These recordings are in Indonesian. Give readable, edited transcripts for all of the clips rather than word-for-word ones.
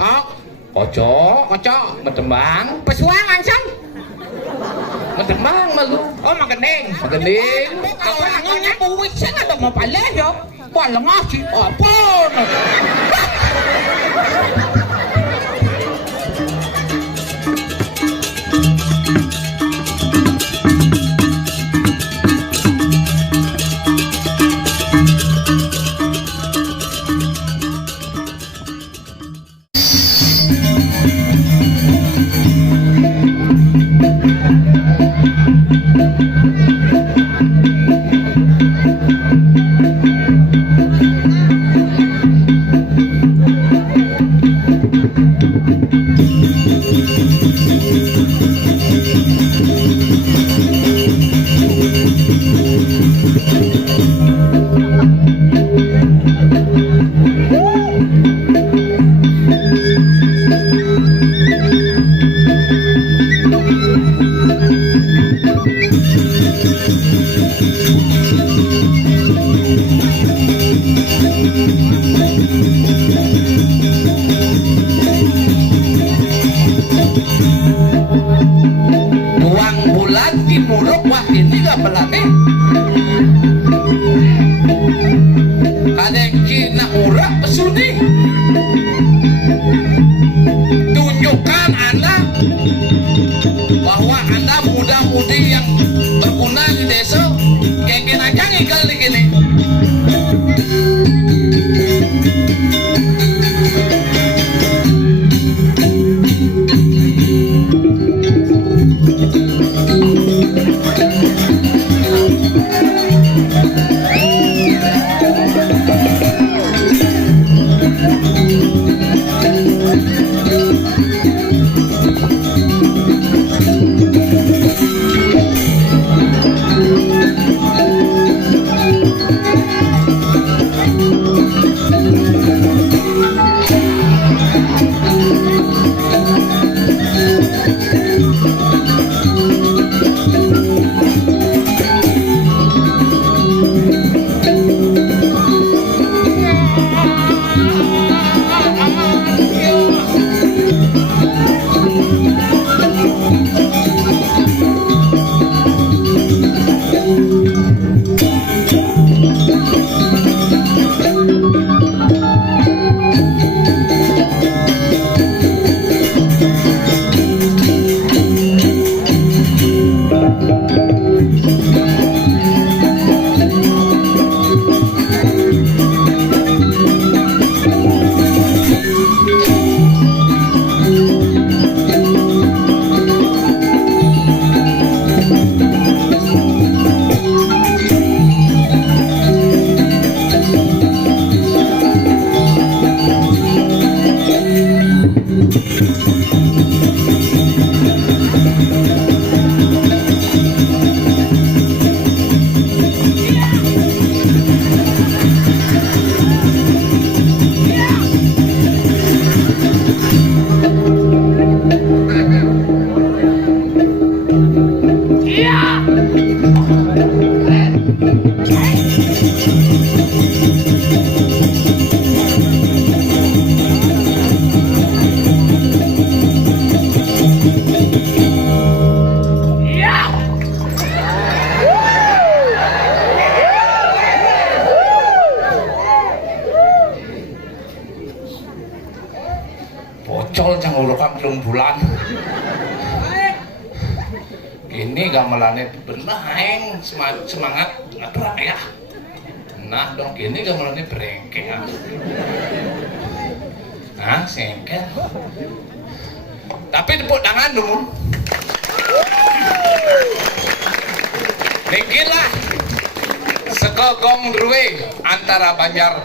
Oh, Kocok, kocok. medembang, Pesuang langsung. medembang malu. Oh, magending. Magending. Kalau orangnya puwit sih ada mau paleh yo. Balang sih apa? Buang bulan di muruk, wah ini gamelannya. Kadang Cina urak pesuni. Tunjukkan Anda bahwa Anda muda-mudi yang berguna di desa. Kengken aja ngikal di gini. Bocol jangan ulukam belum bulan. Ini gamelannya benaeng semangat ngatur ya. Nah dong ini gamelannya berengke ya. Nah sengkel. Tapi tepuk tangan dulu. Bikinlah sekogong druwe antara Banjar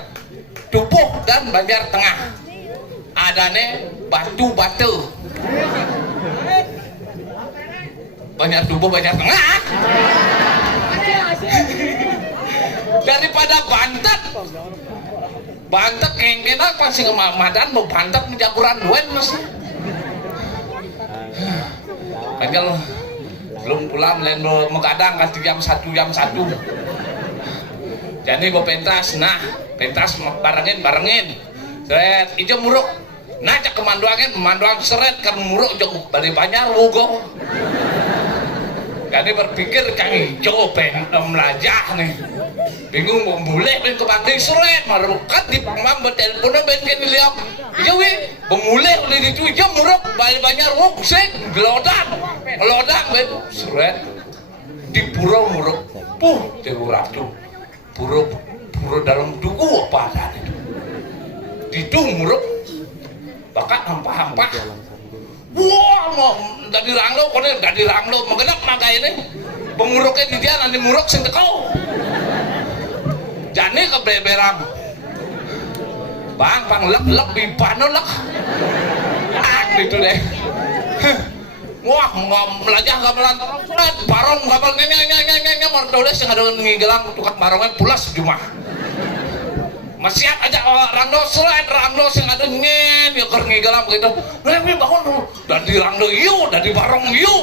Tubuh dan Banjar Tengah. Adane batu-batu. Banjar Tubuh, Banjar Tengah. Daripada bantet. Bantet kengkenak pasti ngemadan mau bantet menjaguran duet mas. Kanjel belum pulang lain mengadang kan jam 1 jam 1. Jadi mau pentas, nah pentas barengin. Seret, ijo muruk. Najak kemanduangan seret kan muruk jauh balik banyak wugo. Kani berpikir kang ijo pengen melajah nih. Bingung mau mulai ben kebanding seret marukat di pangmam berteleponan ben kini lihat. Iya wi, pemulai udah itu aja muruk balik banyak wuk sih gelodang ben seret di pura muruk. Dewa ratu pura dalam duku apa ada itu. Di muruk bakat hampah-hampah. Wah, mau dari ranglo mengenap maka ini penguruknya di dia nanti muruk sing tekau. Jani kebeberang. Bang lek bipano lek. Gitu deh. Wah, melajah gamelan barong gamel nyanyi mordoles yang ada ngigelang tukang barongnya pulas cuma. Masih aja rangdo seret rangdo sing ada nyen ya keur ngigelam gitu. Lewi bangun dari rangdo ieu dari barong ieu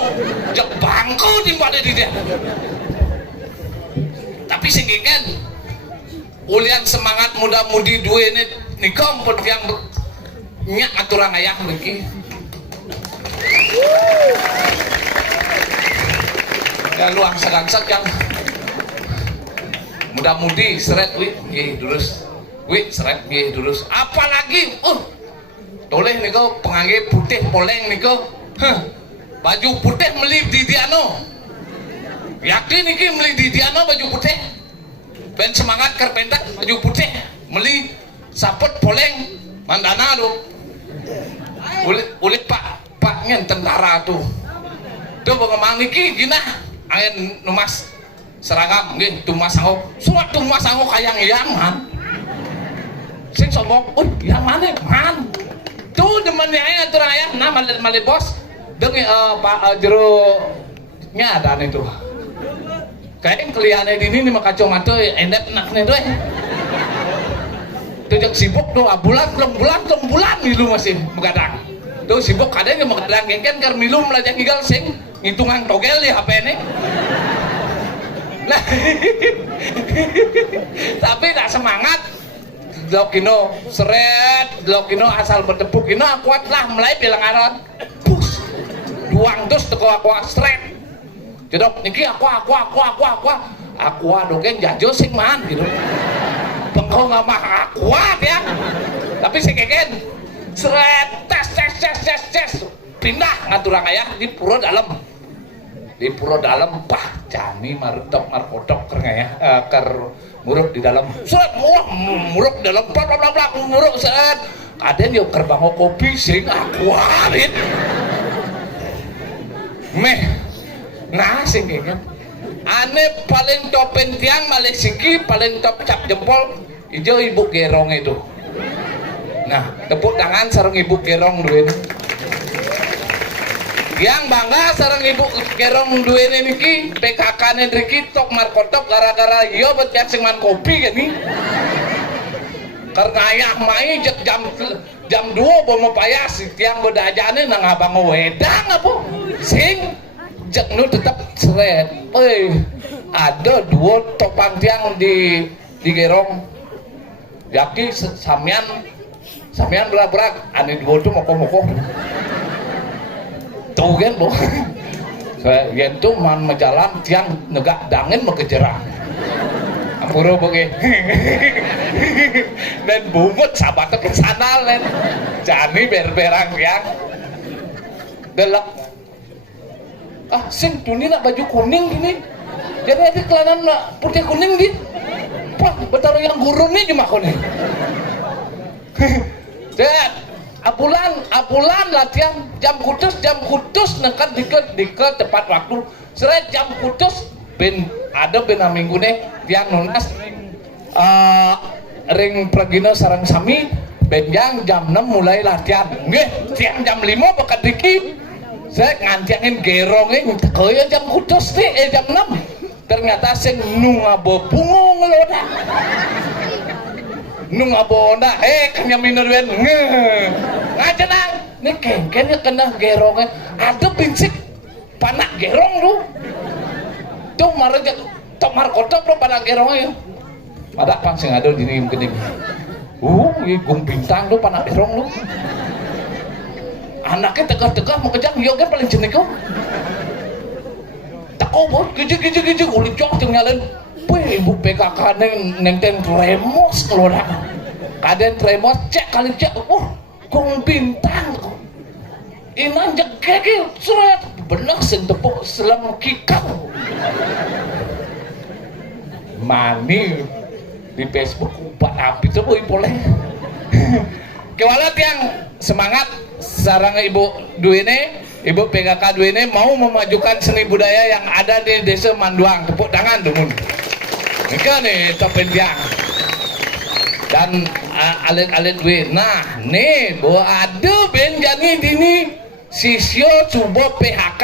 jak bangku timpade di dia. Tapi sing kan ulian semangat muda-mudi duwe ini nikah pun yang nyak aturan ayah lagi. Ya luang sagangsak yang muda-mudi seret wi dulus. Wih, seret nggih dulus. Apalagi toleh niku pengangge putih poleng niku. Baju putih meli di Diano. Yakin iki meli di Diano baju putih. Ben semangat ker pendak baju putih. Meli sapet poleng mandana tuh. Ulit pak nyen tentara tuh. Tuh pengemang niki gina ayen numas seragam nggih tumas sango. Surat tumas sango kayang man. Sing sombong, yang mana man? Tuh demennya aja aturan ayah, nah mali bos, dengi pak jero ada nih tuh. Kayak kelihatannya di ini mah kacamata endep nak nih tuh. Tuh jak sibuk tuh, bulan milu masih begadang. Tuh sibuk kadang yang begadang gengken karena milu melajang gigal sing ngitungan togel di HP ini. Nah, tapi tak semangat. Lokino seret, lokino asal berdebuk kino kuat lah mulai bilang aran, bus, duang terus teko aku seret, jedok niki aku dogen jajo sing man gitu, bengkong nggak mah kuat ya, tapi sing keken seret tes pindah ngaturang ayah di pura dalam bah jani markodok kerengaya muruk di dalam set muruk dalam blak muruk set kadang yuk kerbang kopi sing akuarin nah sing kan ane paling topen tiang malih siki paling top cap jempol ijo ibu gerong itu nah tepuk tangan sareng ibu gerong duit yang bangga sareng ibu gerong duwe niki PKK ne driki tok markotok gara-gara iya bet sing man kopi kan nih karena ayah mai jam 2 bomo payas tiang bedajane nang abang wedang apa sing jek nu tetap seret ada 2 topang tiang di gerong yaki samian berak ane 2 tuh moko-moko tuh kan bu yang tuh man menjalan tiang negak dangin mengejerang pura bagi dan bumut sahabatnya kesana len jani berberang yang delak sing tuni nak baju kuning gini jadi ada kelanan putih kuning gitu pak betul yang gurun nih cuma kuning apulan latihan jam khusus nekat diket tepat waktu seret jam khusus ben minggu nih tiang nunas ring pragino sarang sami benjang jam 6 mulai latihan nggih tiang jam 5 bekat dikit saya ngantiangin gerongnya kaya jam khusus nih jam 6 ternyata sing nungabo bungo ngeloda nungabonda kanya minur ben ngaja nang nih kengkennya kena gerongnya ada pinsik panak gerong lu tuh marah tok markotop lo panak gerongnya pada pang sing ada di nim gening ini gum bintang lu panak gerong lu anaknya tegah-tegah mau kejang yoga paling jenik kok tak obot gijik ulit cok tinggalin weh ibu PKK neng tremos keluar kaden tremos cek kali cek gong bintang inan jekek seret bener sing tepuk selam kikau mani di Facebook umpat api tuh boleh kewalat yang semangat sarang ibu Duine ibu PKK Duine mau memajukan seni budaya yang ada di desa Manduang tepuk tangan dulu ini nih topendiang dan alit-alit Duine nah nih bahwa ada benjani dini sisyo coba PHK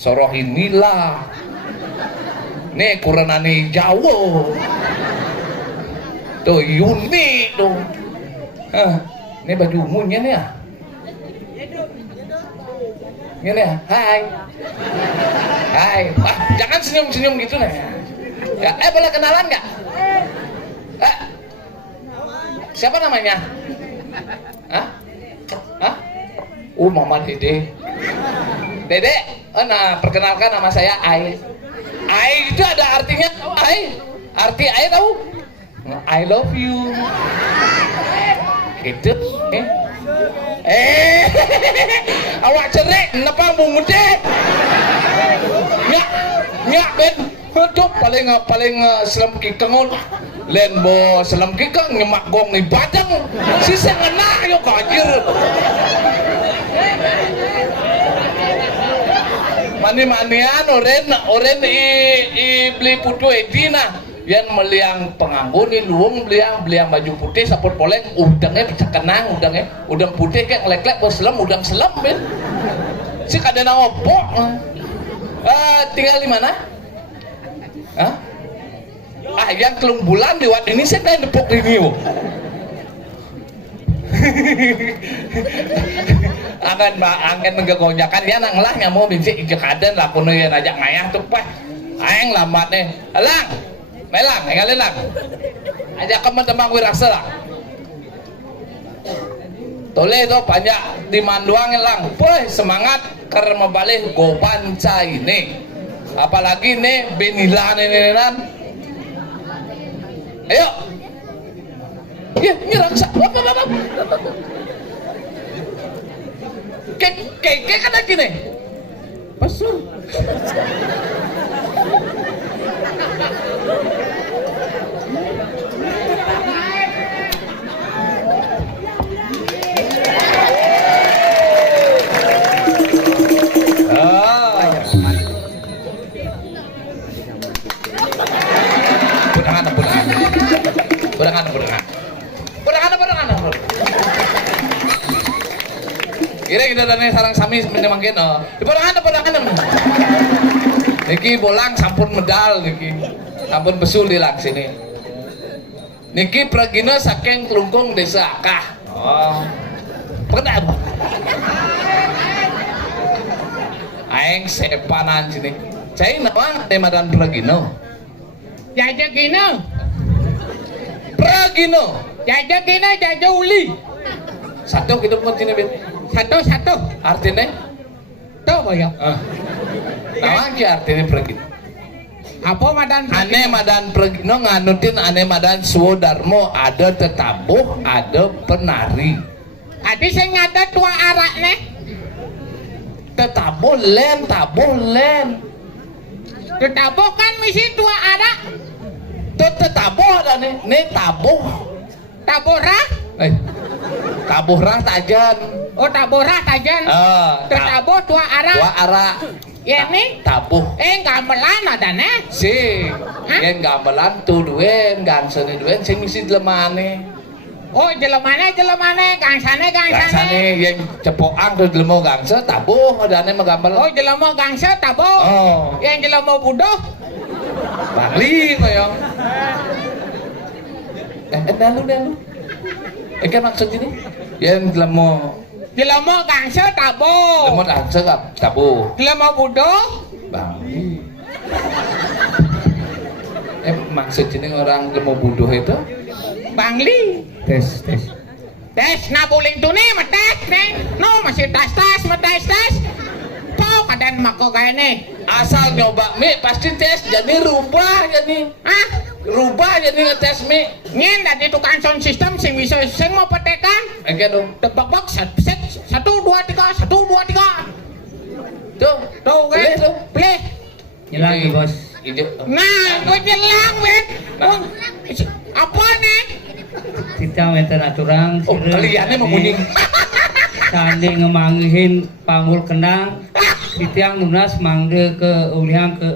soroh inilah nih kuranani Jawa tuh unik tuh ini baju umunya nih ya ini ya hai jangan senyum gitu nih ya boleh kenalan nggak siapa namanya Mama Dede nah perkenalkan nama saya Ai itu ada artinya arti Ai tahu I love you itu awak cerik napa mumude nyak ben tuh paling selam kikeng len bo selam kikeng nyemak gong ni badang sisa ngena yo kajir mani-manian oren i beli putu edina yang meliang penganggur ni luang beliang baju putih saput poleng udangnya bisa kenang udang putih kayak ngelek-lek berselam udang selam ben si kadang opok tinggal di mana yang telung bulan di wat ini saya kan depok ini angin ngegonjakan ya nanglah nyamuk bincik ijekadan lakuno yang ajak ngayah tuh pak aeng lambat nih alang melang, enggak lang. Ajak teman-teman wirasa lah. Tole itu banyak di Manduang lang. Boy semangat karena balik gobanca ini. Apalagi nih benilan ini. Ayo. Ya, ini raksa. Apa. Kayak kan lagi nih. Pasur. Kira kita dan sarang sami menemangkin di podangan niki bolang sampun medal niki sampun besul di lang sini niki pragina saking kelungkung desa Akah pernah aeng sepanan sini cai nama temadan pragino jajagino jaja uli satu kita pun sini ben satu artinya tahu apa ya nama ki artinya pergi apa madan ane madan pergi no nganutin ane madan suwodarmo ada tetabuh ada penari adi sing ada tua arak nih tetabuh len tetabuh kan misi tua arak tetabuh ada nih taburah taburah tajan taburah tajan tetabuh tua arak ya nih tabuh gamelan ada nih si yang gamelan tuh duen gangsane duen sing misi jelemane jelemane gangsane yang cepoang tuh jelemo gangsa tabuh ada nih menggamel jelemo gangsa tabuh yang jelemo budoh bangli koyong dalu kan maksud ini yang jelemo gangsa tabuh jelemo budoh bangli maksud ini orang jelemo budoh itu bangli tes nabuling tu ni mates neng no masih mako kene. Asal nyoba mie pasti tes jadi rubah jadi. Hah? Rubah jadi ngetes mie. Nyen dadi tukang sound system sing bisa sing mau petekan. Oke dong. Tebak-bak set 1 2 3 1 2 3. Tuh, Tuh kan. Play, tuh. Play. Nyelang nih bos. Ijo. Nah, gue jelang, men. Nah. Apa nih? Kita minta aturang. Oh, kaliannya memunying. Sandi ngemangihin panggul kendang. Sitiang lunas mangde ke ulihan ke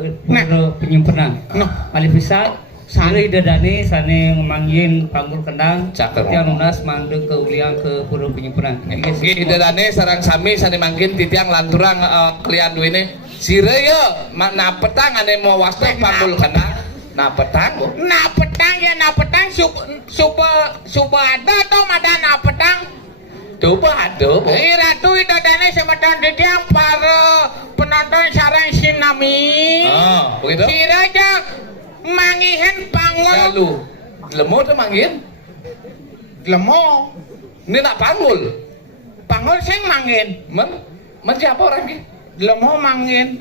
penyimpenan. Noh. Kali bisa. Sari dadani sani ngemangihin panggul kendang. Caker. Sitiang lunas mangde ke ulihan ke pura penyimpenan. Gih dadane sarang sami sani mangkin titiang lanturang kalian duene. Sire yo, na petang ane mau wasta panggul kana. Na petang kok. Nah, petang ya, nah petang suba ada atau ada nah petang? Coba aduh. Ratu itu dana semeton didiang para penonton sarang sinami. Oh, begitu. Sira aja mangihin panggul. Lalu, lemo tuh manggil. Lemo. Ini nak panggul. Panggul sing mangin. Men siapa orang ki? Lemo mangin.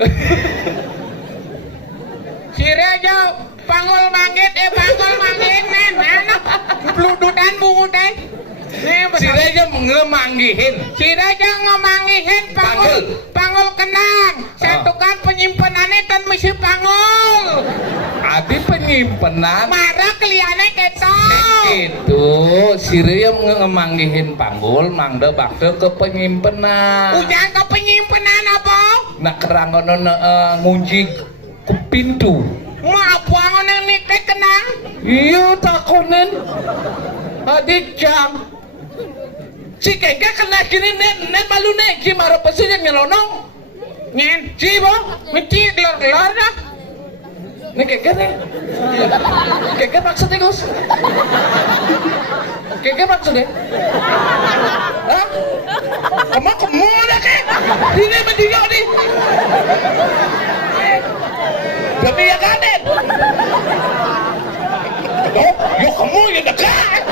Sira aja panggul mangin, panggul mangin men. Mana? Peludutan bungutan. Nih, Sire aja ngemanggihin. Sira aja ngemangihin panggul kenang. Satukan penyimpenannya dan misi panggul. Adi penyimpanan. Marah keliane ketok. Itu sire yang ngemanggihin panggul mangde bakte ke penyimpanan. Ujian ke penyimpenan apa? Nak kerangono ngunci ke pintu. Mau apa ngoneng nikah kenang? Iya takonen. Adi jam. Si kengke kena gini nen malu nek gimana pesi yang nyelonong. Nyen, Si bo. mesti gelor-gelor dah. Nek kengke nih. Kengke maksudnya Gus. Kengke maksudnya. Hah? Kamu ada ke? Ini mendiyo nih. Demi ya kanen. Yo kamu yang dekat.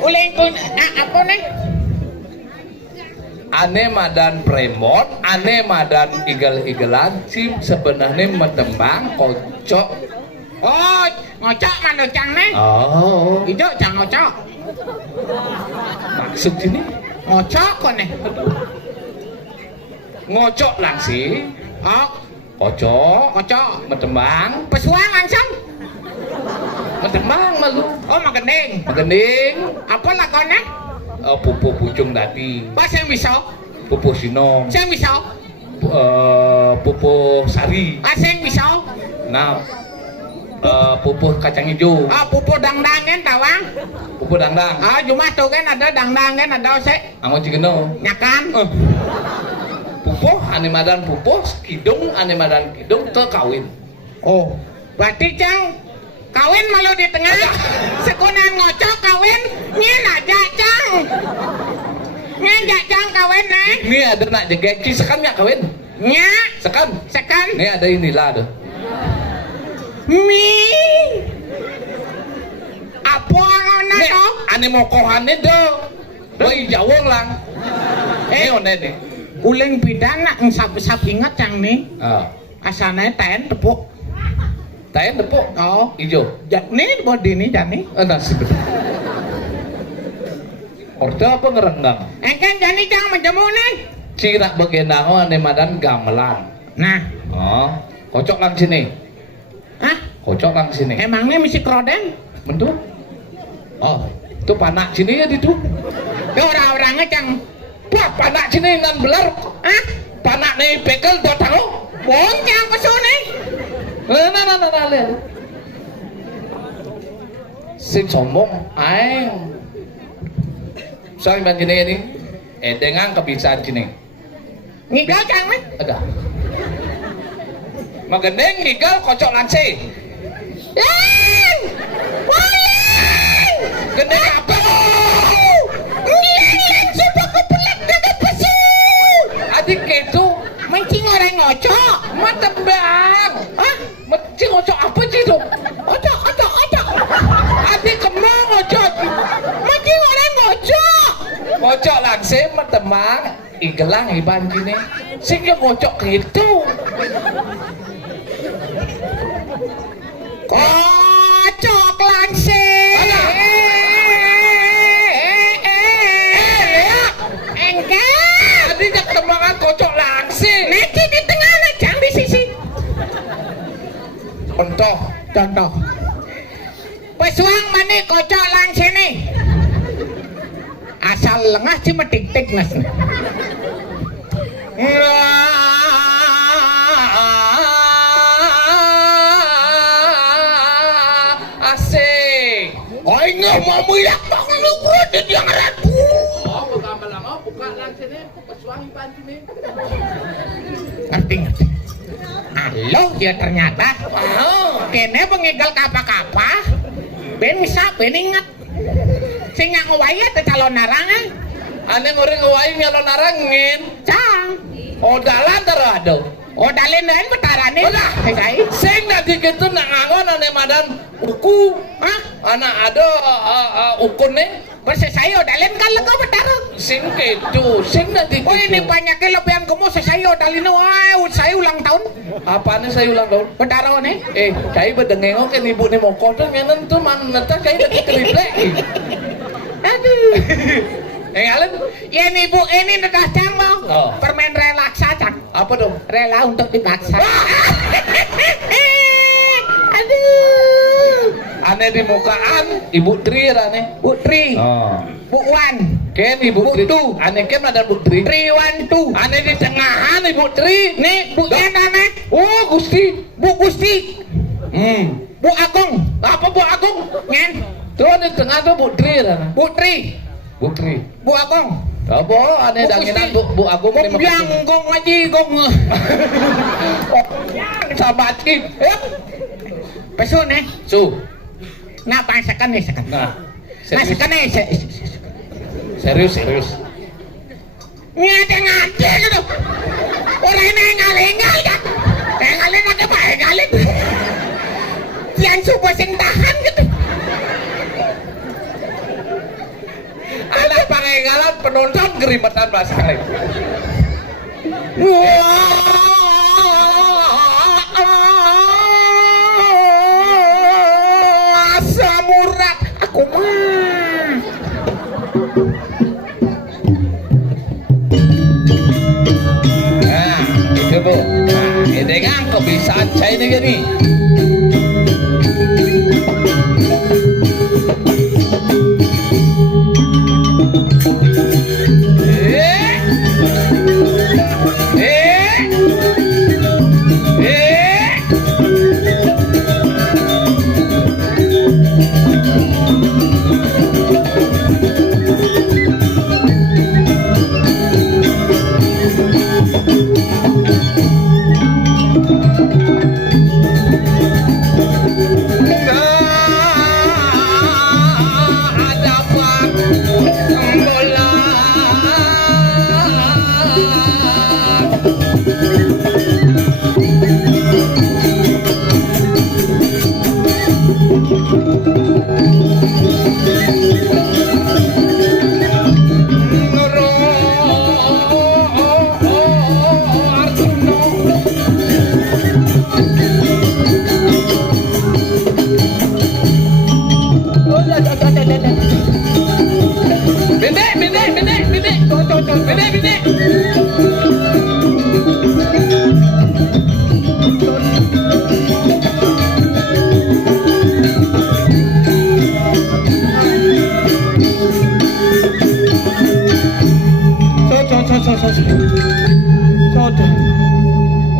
Uling pun apa nih? Ane madan premon, ane madan igel-igelan, si sebenarnya metembang kocok. Oh, ngocok manducang nih. Oh, Ijo cang ngocok. maksud ini Ngocok kok nih. ngocok langsing, Oh, kocok, ngocok. metembang, Pesuang langsung. metembang malu, Oh, magending. megending, Apa lakonnya? pupu pucung tadi, Bahasa yang bisa. pupu sinong, Saya bisa. pupu sari, Asing bisa. nah, pupu kacang hijau, Ah, pupu dangdang kan tawang. pupu dandang, Ah, cuma tuh kan ada dangdang kan ada osek. anggo cigeno, Nyakan. pupu ane madan pupu, kidung ane madan kidung kawin. Oh, berarti cang kawin malu di tengah. Sekunan ngocok kawin, nyen aja cang. Nyen aja cang kawin nih. Ini ada nak jaga sekan nggak kawin? Nya, Sekan. sekan. Ini ada inilah ada. Mi. Apa ngona Nih, to? ane mau kohane do. Doi jawong lang. Ini one nih. Uling bidang nak sab ingat cang nih. Ah, Asana ten tepuk. tayen tepuk. Oh, Ijo. nih body nih jani. Nasi betul. Ordo apa ngerenggang? Engken jani cang menjemu nih. Cira bagian naho ane madan gamelan. Nah, Oh, kocok lang sini. ah, Kocok lang sini. emangnya misi kroden? Mentu? Oh, itu panak sini ya itu. Ya orang-orangnya cang. Wah, panak sini nan belar. Ah, Panak nih bekel do tahu. boncang pesone. Nah. Sing sombong, aing. Soalnya ban gini ini, dengan kebiasaan gini. Ngigal cang nih. Ada. Magendeng ngigal kocok lansi. Lang! Walang! Gendeng apa? Ngilang sudah kebelet kagak pesu. Adik itu Mencing orang ngocok. matembang. Hah? Mesti ngocok apa sih itu? Ocok. Adik kemana ngocok? Mencing orang ngocok. sema temang igelang iban kini sing yo ngocok gitu Kocok langsing. Enggak. tadi jak temangan kocok langsing Nanti di tengah aja di sisi. contoh Pesuang mana kocok langsing nih. Asal lengah cuma tik-tik mas. asik Oh nggak mau melihat bang lu gue di yang ragu. oh lama-lama buka langsingnya pesuang iban kini Ngerti. Halo ya ternyata. Kene pengigal kapa-kapa. Ben bisa ben ingat. Sing ngawaya teh calon narangan. aneh ngoreng ngawai nyalon narangin Cang. oh dalan terado Oh dalen lain betarane lah. Hei sing nanti gitu nak ngangon aneh madan uku Hah? anak ada ukun nih Bersesayo dalen kan lega betara. sing gitu sing nanti Oh ini banyaknya lebihan kamu sesayo dalen wah saya ulang tahun. apa nih saya ulang tahun Betara nih. saya bedengengok kan ibu nih mau kodong yang nentu mana neta saya lagi keriplek Aduh. Alen Ya nih bu ini nedah cang mau. Oh. Permen relaksa cang. apa dong Rela untuk dipaksa. Aduh. aneh di mukaan ibu Tri aneh Bu Tri. oh Bu Wan. ken ibu Bu Tri Tu. aneh ken ada bu Tri Triwan tu. aneh di tengahan ibu Tri Nih Bu Yen aneh. oh Gusti Bu Gusti. Bu Agung. apa bu Agung Ngen. tuh di tengah tuh bu Tri aneh Bu Tri. bu Tri Bu Agung. apa aneh Bu danginan Gusti. bu Agung Gong biang gong aji gong. sabati Pesun eh. su Ngapa sekan nih sekan. nah Nah sekan nih. serius Ngade gitu. Orang ini ngal-ngal ya. Ngalin aja pak ngalin. Yang coba sing tahan gitu. anak pangegalan penonton geribetan bahasa lain Asam urat aku mah. nah itu bu nah ini kan kebiasaan saya ini gini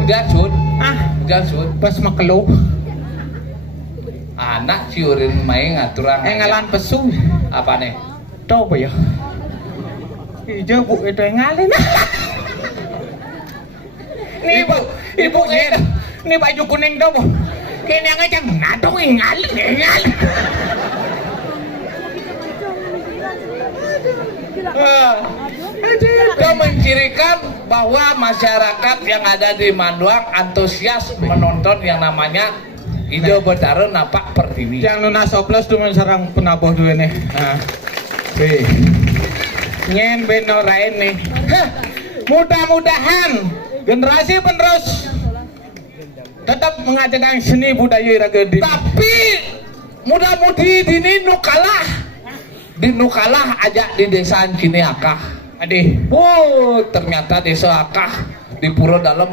udah sud udah sud Pas makelu. anak ciurin main ngaturan Ngalan pesu. apa nih Coba ya. Ijo bu itu ngalin. Nih bu, ibu ini baju kuning tuh bu. Kini yang aja ngadong ngalin. Itu mencirikan bahwa masyarakat yang ada di Manduang antusias menonton yang namanya Ijo Betara Napak Pertiwi. Yang lunas oplos tuh sarang penabuh dulu nih. Nah, Nyen benorain nih. Hah, mudah-mudahan generasi penerus tetap mengajarkan seni budaya raga di. Tapi mudah-mudi dini nukalah aja di desa kini akah. Adih, Ternyata desa akah di pura dalam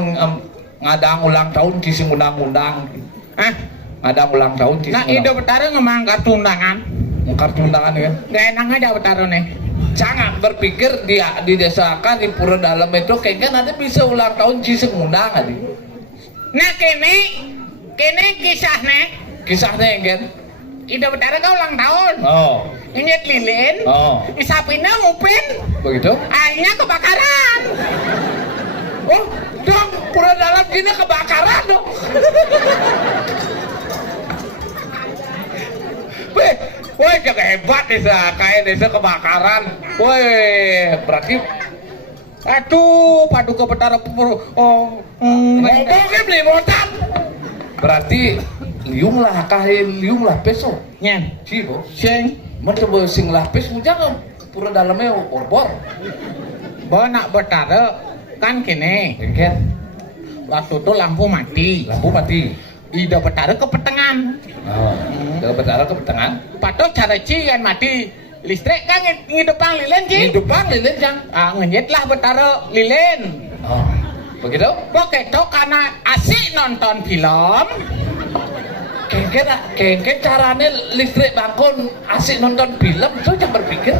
ngadang ulang tahun kisah undang-undang. ah, Ngadang ulang tahun kisah. nah ide betara ngemang kartu undangan. Kartu undangan ya. Gak enak aja betara nih. Jangan berpikir dia di desa akah di pura dalam itu kayaknya nanti bisa ulang tahun kisah undang adi. Nah kene kisahnya Kan? ide betara kau ulang tahun. Oh. Inget lilin. Oh. Isapina ngupin. Begitu? Akhirnya kebakaran. Oh, dong pura dalam gini kebakaran dong. Woi, jaga hebat desa, kayak desa kebakaran. Woi, berarti Aduh, paduka betara ngomong kan beli motor. Berarti liung lah peso. Nyen, Cibo, sing mencoba sing lah pes jangan pura dalamnya orbor. bonak betara kan kene. Engket, Waktu itu lampu mati. lampu mati. Ida betara kepetengan. Oh, kalau berdarah ke pertengahan. Patok cara cian mati. Listrik kan ngidupang lilin Di ci. depan lilin jang. Ngenyet lah betara lilin. Oh, begitu? Begitu karena asik nonton film. Kengket caranya listrik bangkon asik nonton film itu jangan berpikir.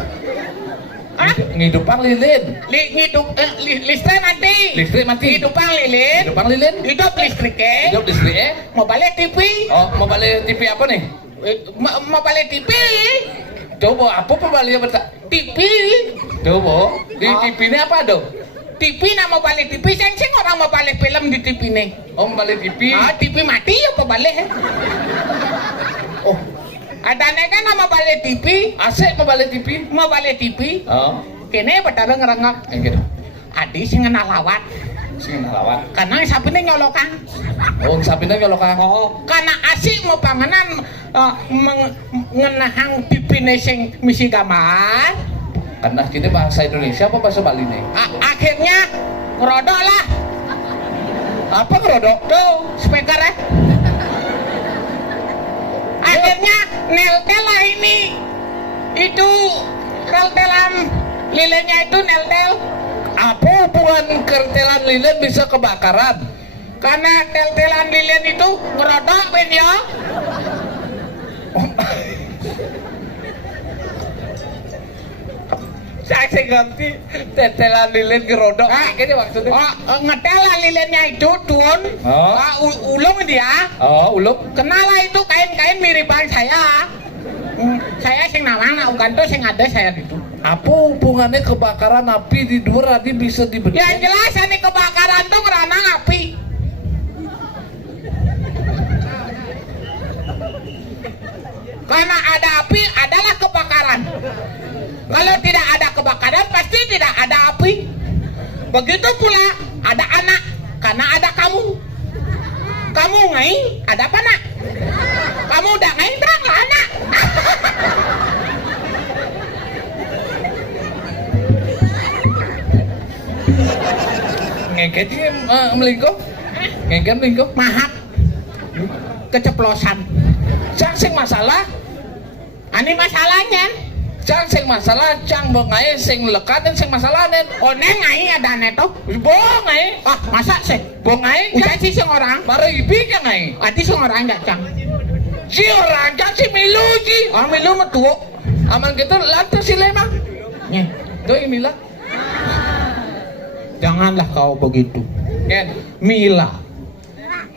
Ah, Ngidupang lilin. listrik mati. Listrik mati. Ngidupang lilin. Ngidupang lilin. Hidup listriknya. Hidup listriknya. Mau balik TV. Oh, mau balik TV apa nih? Mau balik TV. Coba apa pembalian betul? TV. Coba di TV ini apa dong? TV nama balik TV. Sing orang mau balik film di TV nih. Oh, balik TV. TV mati ya mau balik. Oh, Ada kan nama balik TV. asik mau balik TV. Mau balik TV. Oh, Kene betara ngerengok. gitu. Adi sing ngena lawat. Sing lawan. Karena sapine nyolokan. Oh, sapine kalau kang. Oh, karena asik mau panganan mengenahang pipine sing misi gambar. Karena kita bahasa Indonesia apa bahasa Bali nih? Akhirnya ngerodok lah. Apa kerodok? Tuh, speaker ya. Akhirnya neltel lah ini. Itu teltelan lilinnya itu neltel. Apa hubungan kertelan lilin bisa kebakaran? Karena teltelan lilin itu ngerodok ben ya. Saya ngerti tetelan lilin kerodok. Kayaknya maksudnya. Ngetel lah lilinnya itu turun. Ulung dia. Oh, uluk. Kenal lah itu kain-kain miripan saya. Saya sing nawang nak uganto sing ada saya itu. Apa hubungannya kebakaran api di luar tadi bisa dibentuk? Yang jelas ini kebakaran tuh ngeranang api. Karena ada api adalah kebakaran. Kalau tidak ada kebakaran pasti tidak ada api. Begitu pula ada anak karena ada kamu. Kamu ngai ada apa nak? Kamu udah ngai tak lah anak. Ngeket sih melingkup. Ngeket melingkup. Mahak keceplosan. Cang sing masalah. Ani masalahnya. Cang sing masalah. Cang bongai sing lekat dan sing masalah nen. Oh neng ngai ada neto. Bongai. Ah masa sih? Bongai. Udah sih sing orang. Mara ibi kan ngai. Adi sing orang enggak cang. Si orang cang si milu ji. Oh milu metu. Aman gitu lantas si lemah. Nih, Doi mila. janganlah kau begitu. Ken. Mila.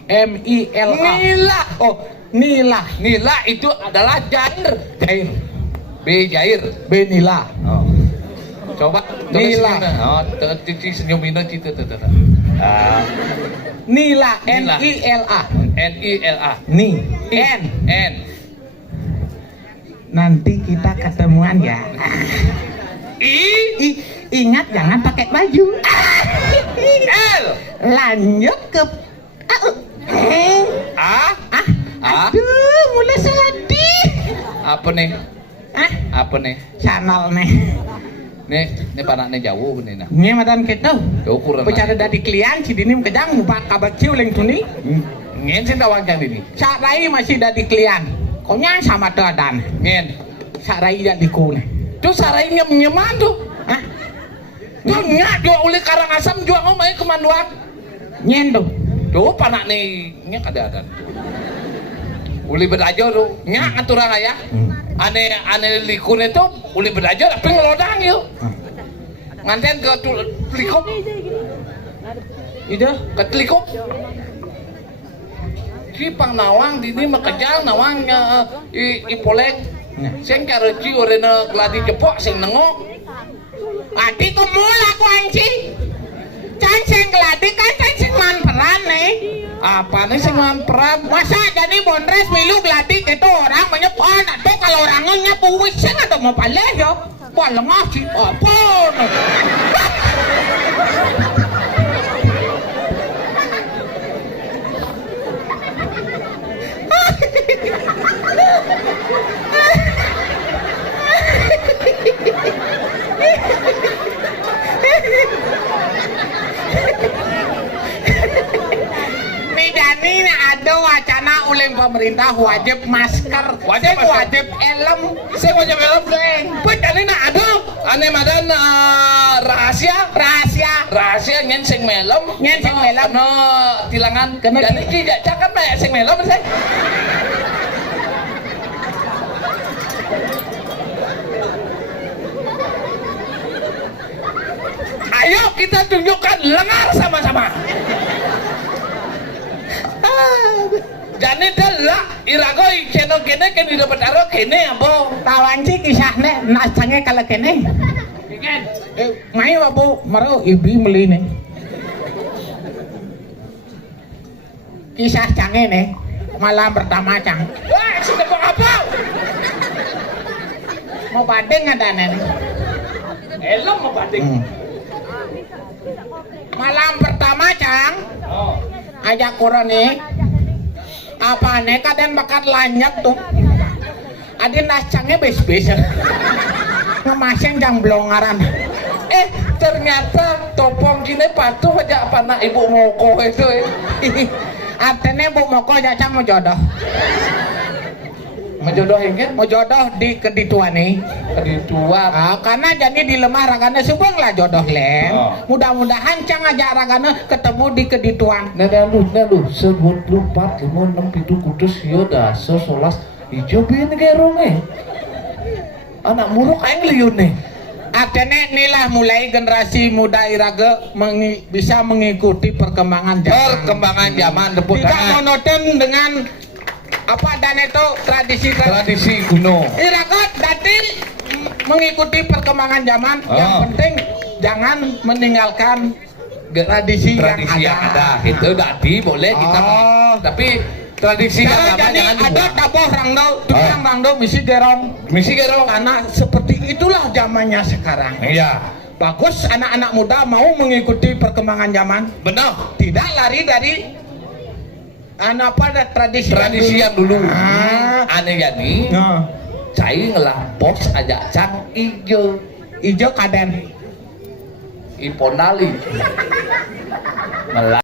M-I-L-A. Mila. Oh, Nila. Nila itu adalah jair. Jair. B jair. B Nila. Oh. Coba Nila. Oh, titik senyum ini itu tuh. Ah, Nila. Nila. N-I-L-A. N-I-L-A. Ni. N. N. Nanti kita ketemuan ya. I. Ingat jangan pakai baju. L. Lanjut ke A. Aduh, mulai sedih. Apa nih? Apa nih? Channel nih. Nih panaknya jauh benih nah. Nya madan kita. Jauh kurang. Bicara dari klian si dinim kejang muka kabar ciuling tuni. Ngen sih tawang jang ini. Sarai masih dari klian. Konya sama tedan. Ngen. Sarai jadi kune. Tuh sarai nyeman tuh. Hah? Tuh nyak jual uli Karangasem jual ngomai kemanduan. Nyen tuh. Tuh panak nih nyak ada. Uli bedajo tuh nyak ngaturang aya. Ane likun itu uli bedajo tapi ngelodang yuk. Nganten ke telikop. Itu Ke telikop. Ki pang nawang dini makejang nawangnya ipoleng. Sing kareci orena gladi jepok sing nengok. ati kumula ko anjing. Can sing gladi kan can sing man peran nih. Apa nih sing man peran? Masa jadi bondres milu gladi itu orang menyepon atau kalau orangnya puwis sing atau mau paleh yo. Walang sih apa? Nih ada wacana oleh pemerintah wajib masker, wajib helm, Saya mau coba helm. Padahal na ada. Ane madan rahasia nyen sing melem. No tilangan. Jadi ki cakan banyak sing melem saya. Ayo kita tunjukkan lengar sama-sama. Jadi dah iragoi channel kene kan dapat aro kene abo. Tawanci kisahnya nasangnya kalau kene. Mai abu maro ibi meli nih. Kisah canggih nih malam pertama cang. Wah, sudah apa? Mau badeng ada nih. Elom mau batik. Malam pertama cang. Oh. Ajak kurang nih. Apa nih kadang bakat lanyak tuh. Adin nascangnya bes-bes. Ngemaseng jang blongaran. Ternyata topong kini patuh aja panah ibu moko itu. Artinya bu moko aja cang mau jodoh. Menjodohin kan? Mau jodoh di kedituan nih. Kedituan. Karena jadi di lemah ragana subang lah jodoh lem. Oh. Mudah-mudahan cang aja ragana ketemu di kedituan. Nalu sebut 4 5 6 7 kudus yo daso solas ijo bin gerong anak muruk aing liun nih. Artinya inilah mulai generasi muda iraga bisa mengikuti perkembangan zaman. Perkembangan zaman Tidak monoton dengan apa dan itu tradisi kuno. Iraga tadi mengikuti perkembangan zaman. Yang penting jangan meninggalkan tradisi yang ada. Itu tadi boleh kita tapi tradisi yang lama jangan ada taboh rangdo, tukang rangdo misi gerong karena seperti itulah zamannya sekarang. Iya. Bagus anak-anak muda mau mengikuti perkembangan zaman. Benar. Tidak lari dari tradisi yang dulu. Aneh jadi. Cai ngelampos aja cang ijo kaden iponali.